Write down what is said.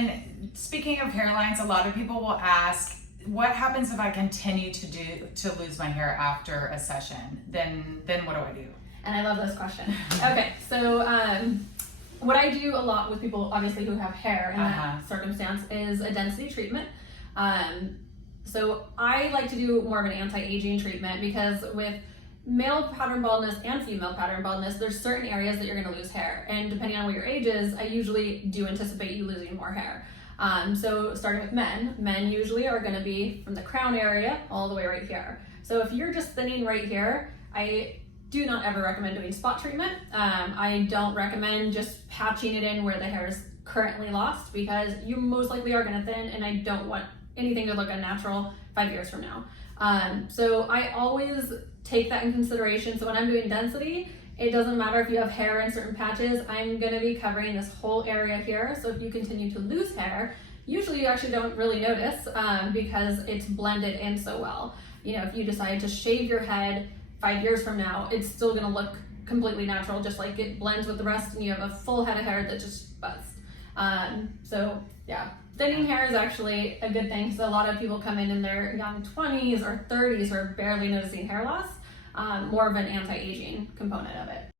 And speaking of hairlines, a lot of people will ask, what happens if I continue to lose my hair after a session? Then what do I do? And I love this question. Okay, so what I do a lot with people, obviously, who have hair in that circumstance is a density treatment. So I like to do more of an anti-aging treatment because with male pattern baldness and female pattern baldness, there's certain areas that you're going to lose hair. And depending on what your age is, I usually do anticipate you losing more hair. So starting with men usually are going to be from the crown area all the way right here. So if you're just thinning right here, I do not ever recommend doing spot treatment. I don't recommend just patching it in where the hair is currently lost because you most likely are going to thin, and I don't want anything to look unnatural 5 years from now. So I always take that in consideration. So when I'm doing density, it doesn't matter if you have hair in certain patches, I'm going to be covering this whole area here. So if you continue to lose hair, usually you actually don't really notice because it's blended in so well. You know, if you decide to shave your head 5 years from now, it's still going to look completely natural, just like it blends with the rest and you have a full head of hair that just buzzed. So yeah, thinning hair is actually a good thing. So a lot of people come in their young 20s or 30s who are barely noticing hair loss, more of an anti-aging component of it.